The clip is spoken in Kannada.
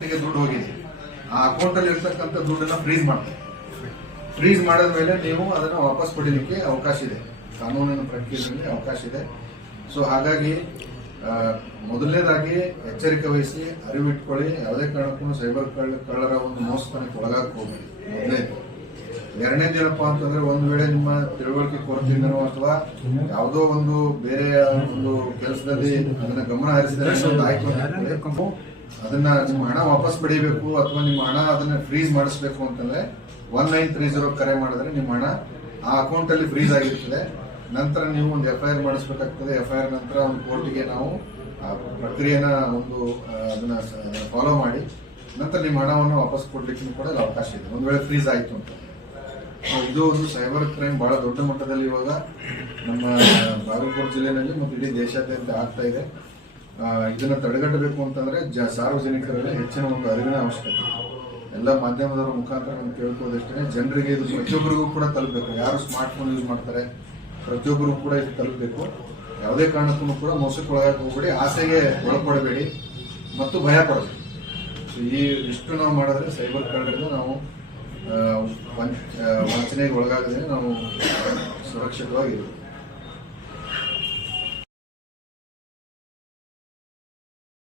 ದುಡ್ಡು ಹೋಗಿದೆ ಆ ಅಕೌಂಟ್ ಅಲ್ಲಿ ಇರ್ತಕ್ಕಂಥ ದುಡ್ಡನ್ನ ಫ್ರೀಸ್ ಮಾಡ್ತಾರೆ. ಫ್ರೀಸ್ ಮಾಡಿದ ಮೇಲೆ ನೀವು ಅದನ್ನ ವಾಪಸ್ ಪಡೀಲಿಕ್ಕೆ ಅವಕಾಶ ಇದೆ. ಕಾನೂನಿನ ಪ್ರಕ್ರಿಯೆಯಲ್ಲಿ ಅವಕಾಶ ಇದೆ. ಸೊ ಹಾಗಾಗಿ ಮೊದಲನೇದಾಗಿ ಎಚ್ಚರಿಕೆ ವಹಿಸಿ ಅರಿವಿಟ್ಕೊಳ್ಳಿ ಯಾವುದೇ ಕಾರಣಕ್ಕೂ ಸೈಬರ್ ಕಳ್ಳ ಕಳ್ಳರ ಒಂದು ಮೋಸತನಕ್ಕೆ ಒಳಗಾಕ್ ಹೋಗ್ಬೇಡಿ. ಮೊದಲನೇದು. ಎರಡನೇದೇನಪ್ಪ ಅಂತಂದ್ರೆ ಒಂದ್ ವೇಳೆ ನಿಮ್ಮ ತಿಳುವಳಿಕೆ ಕೊರತೆಯಿಂದನೋ ಅಥವಾ ಯಾವುದೋ ಒಂದು ಬೇರೆ ಒಂದು ಕೆಲಸದಲ್ಲಿ ಅದನ್ನ ಗಮನ ಹರಿಸಿದರೆ ಆಯ್ತು ಹೇಳಿ. ಅದನ್ನ ನಿಮ್ಮ ಹಣ ವಾಪಸ್ ಪಡಿಬೇಕು ಅಥವಾ ನಿಮ್ಮ ಹಣ ಅದನ್ನ ಫ್ರೀಸ್ ಮಾಡಿಸ್ಬೇಕು ಅಂತಂದ್ರೆ ಒನ್ ನೈನ್ ತ್ರೀ ಜೀರೋ ಕರೆ ಮಾಡಿದ್ರೆ ನಿಮ್ಮ ಹಣ ಆ ಅಕೌಂಟ್ ಅಲ್ಲಿ ಫ್ರೀಸ್ ಆಗಿರ್ತದೆ. ನಂತರ ನೀವು ಒಂದು ಎಫ್ ಐ ಆರ್ ಮಾಡಿಸ್ಬೇಕಾಗ್ತದೆ. ಎಫ್ ಐ ಆರ್ ನಂತರ ಒಂದು ಕೋರ್ಟಿಗೆ ನಾವು ಪ್ರಕ್ರಿಯೆನ ಒಂದು ಅದನ್ನ ಫಾಲೋ ಮಾಡಿ ನಂತರ ನಿಮ್ಮ ಹಣವನ್ನು ವಾಪಸ್ ಕೊಡ್ಲಿಕ್ಕೆ ಕೂಡ ಅವಕಾಶ ಇದೆ. ಒಂದು ವೇಳೆ ಫ್ರೀಸ್ ಆಯ್ತು ಅಂತ. ಇದು ಒಂದು ಸೈಬರ್ ಕ್ರೈಮ್ ಬಹಳ ದೊಡ್ಡ ಮಟ್ಟದಲ್ಲಿ ಇವಾಗ ನಮ್ಮ ಬಾಗಲಕೋಟೆ ಜಿಲ್ಲೆನಲ್ಲಿ ಮತ್ತು ಇಡೀ ದೇಶಾದ್ಯಂತ ಆಗ್ತಾ ಇದೆ. ಇದನ್ನ ತಡೆಗಟ್ಟಬೇಕು ಅಂತಂದ್ರೆ ಜ, ಸಾರ್ವಜನಿಕರಲ್ಲಿ ಹೆಚ್ಚಿನ ಒಂದು ಅರಿವಿನ ಅವಶ್ಯಕತೆ. ಎಲ್ಲ ಮಾಧ್ಯಮದವರ ಮುಖಾಂತರ ನಾನು ಕೇಳ್ಕೋದಷ್ಟೇ ಜನರಿಗೆ ಇದು ಪ್ರತಿಯೊಬ್ಬರಿಗೂ ಕೂಡ ತಲುಪಬೇಕು. ಯಾರು ಸ್ಮಾರ್ಟ್ ಫೋನ್ ಯೂಸ್ ಮಾಡ್ತಾರೆ ಪ್ರತಿಯೊಬ್ಬರಿಗೂ ಕೂಡ ಇದು ತಲುಪಬೇಕು. ಯಾವುದೇ ಕಾರಣಕ್ಕೂ ಕೂಡ ಮೋಸಕ್ಕೆ ಒಳಗಾಕ್ ಹೋಗ್ಬೇಡಿ, ಆಸೆಗೆ ಒಳಪಡಬೇಡಿ ಮತ್ತು ಭಯ ಪಡಬೇಡಿ. ಈ ಇಷ್ಟು ನಾವು ಮಾಡಿದ್ರೆ ಸೈಬರ್ ಕಳ್ಳರಿಂದ ನಾವು ವಂಚನೆಗೆ ಒಳಗಾಗದೇ ನಾವು ಸುರಕ್ಷಿತವಾಗಿರ್ಬೇಕು.